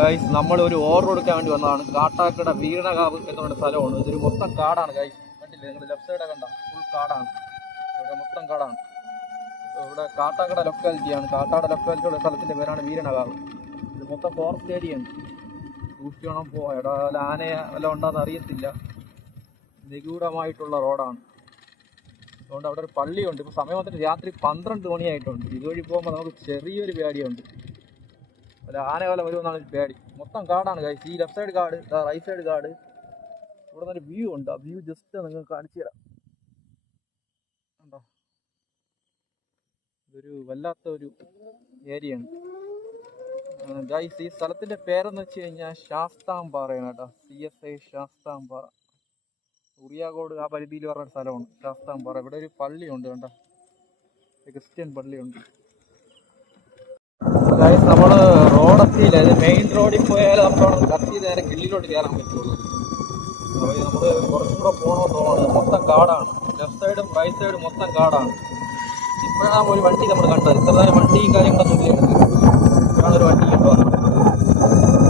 Guys നമ്മൾ ഒരു order കൊടുക്കാൻ വേണ്ടി വന്നതാണ്. കാട്ടാക്കട വീണകാവ് എന്ന് പറയുന്ന സ്ഥലമാണ്. ഇതൊരു മൊത്തം കാടാണ് ഗൈസ്. കണ്ടില്ലേ നിങ്ങൾ ലെഫ്റ്റ് സൈഡ് കണ്ട ഫുൾ കാടാണ്. ഇവിടെ മൊത്തം കാടാണ്. ഇവിടെ കാട്ടാക്കട ലൊക്കാലിറ്റിയാണ്. കാട്ടാക്കട ലൊക്കാലിറ്റിയുള്ള സ്ഥലത്തിന്റെ പേരാണ് വീരണകാവ്. ഇത് മൊത്തം ഫോറസ്റ്റ് ഏരിയയാണ്. സൂക്ഷിക്കണം എടാ ആനയെ വല്ലതും ഉണ്ടോന്ന് അറിയത്തില്ല. നിഗൂഢമായിട്ടുള്ള റോഡാണ്. അതുകൊണ്ട് അവിടെ ഒരു പള്ളിയുണ്ട്. ഇപ്പോൾ സമയം വന്നിട്ട് രാത്രി 12 മണിയായിട്ടുണ്ട്. ഇതുവഴി പോകുമ്പോൾ നമുക്ക് ചെറിയൊരു പേടിയുണ്ട്. അല്ല ആനകാലം വരുമെന്നാണ് ഒരു പേടി. മൊത്തം കാടാണ് ഗൈസ്. ഈ ലെഫ്റ്റ് സൈഡ് കാട്, റൈറ്റ് സൈഡ് കാട്. ഇവിടെ നിന്നൊരു വ്യൂ ഉണ്ട്. ആ വ്യൂ ജസ്റ്റ് നിങ്ങൾക്ക് കാണിച്ചു തരാം. ഉണ്ടോ? ഇതൊരു വല്ലാത്ത ഒരു ഏരിയയാണ് ഗൈസ്. ഈ സ്ഥലത്തിന്റെ പേരെന്ന് വെച്ച് കഴിഞ്ഞാൽ ശാസ്താംപാറയാണ് കേട്ടോ. CSI ശാസ്താംപാറ. ഉറിയാകോട് ആ പരിധിയിൽ പറഞ്ഞ സ്ഥലമാണ് ശാസ്താംപാറ. ഇവിടെ ഒരു പള്ളിയുണ്ട് കണ്ടോ, ക്രിസ്ത്യൻ പള്ളിയുണ്ട്. ഗൈസ് നമ്മൾ റോഡെത്തിയില്ല. ഇത് മെയിൻ റോഡിൽ പോയാൽ നമുക്ക് കത്തി നേരെ കിള്ളിലോട്ട് കയറാൻ പറ്റുള്ളൂ. നമ്മൾ കുറച്ചും കൂടെ പോകണമെന്ന് തോന്നുന്നത്. മൊത്തം കാടാണ്. ലെഫ്റ്റ് സൈഡും റൈറ്റ് സൈഡും മൊത്തം കാടാണ്. ഇപ്പോഴാണ് ഒരു വണ്ടി നമ്മൾ കണ്ടത്. ഇത്ര നേരം വണ്ടിയും കാര്യങ്ങളൊന്നും ഇല്ല. ഇപ്പോഴാണ് ഒരു വണ്ടി കണ്ടു വന്നത്.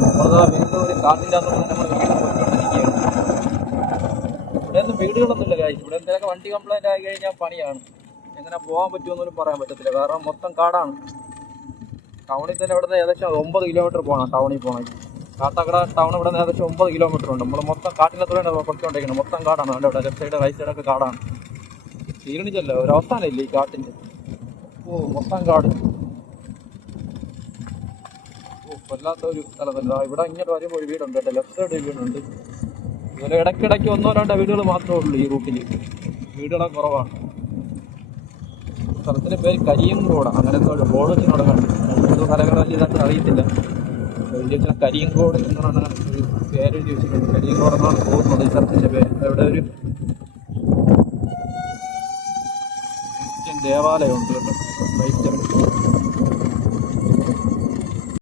നമ്മളതാ വീണ്ടും ഒരു കാട്ടിൻ്റെ അകത്ത് നമ്മൾ വീണ്ടും പോയിക്കൊണ്ടിരിക്കുകയാണ്. ഇവിടെയൊന്നും വീടുകളൊന്നും ഇല്ല ഗൈസ്. ഇവിടെ എന്തെങ്കിലുമൊക്കെ വണ്ടി കംപ്ലൈൻറ്റ് ആയി കഴിഞ്ഞാൽ പണിയാണ്. എങ്ങനെ പോകാൻ പറ്റുമെന്നൊന്നും പറയാൻ പറ്റത്തില്ല. കാരണം മൊത്തം കാടാണ്. ടൗണിൽ തന്നെ ഇവിടുന്ന് ഏകദേശം 9 കിലോമീറ്റർ പോകണം ടൗണിൽ പോകണമെങ്കിൽ. കാട്ടാക്കട ടൗൺ ഇവിടെ നിന്ന് ഏകദേശം 9 കിലോമീറ്റർ ഉണ്ട്. നമ്മൾ മൊത്തം കാട്ടിനകത്തൂടെ പൊയ്ക്കൊണ്ടിരിക്കണം. മൊത്തം കാടാണ്. അവിടെ ഇവിടെ ലെഫ്റ്റ് സൈഡ് റൈറ്റ് സൈഡൊക്കെ കാടാണ്. ക്ഷീണിച്ചല്ലോ, ഒരു അവസാനം ഇല്ല ഈ കാട്ടിൻ്റെ. മൊത്തം കാട്. വല്ലാത്ത ഒരു സ്ഥലം തന്നെ. ഇവിടെ ഇങ്ങോട്ട് വരുമ്പോൾ ഒരു വീടുണ്ട് കേട്ടോ. ലെഫ്റ്റ് സൈഡ് ഒരു വീടുണ്ട്. ഇതുപോലെ ഇടയ്ക്കിടയ്ക്ക് 1-2 വീടുകൾ മാത്രമേ ഉള്ളൂ ഈ റൂട്ടിൽ. വീടുകളൊക്കെ കുറവാണ്. സ്ഥലത്തിൻ്റെ പേര് കരിയങ്കോട്. അങ്ങനത്തെ ഒരു ബോർഡ് വെച്ച് അവിടെ കണ്ടു. സ്ഥലങ്ങൾ വലിയതായിട്ട് അറിയത്തില്ല. വലിയ കരിയങ്കോട് എന്നാണ് ഒരു പേര് എഴുതി വെച്ചിട്ടുണ്ട്. കരിയങ്കോട് എന്നാണ് തോന്നുന്നത് ഈ സ്ഥലത്തിൻ്റെ പേര്. അവിടെ ഒരു ക്രിസ്ത്യൻ ദേവാലയമുണ്ട് കേട്ടോ റൈറ്റ് സൈഡ്.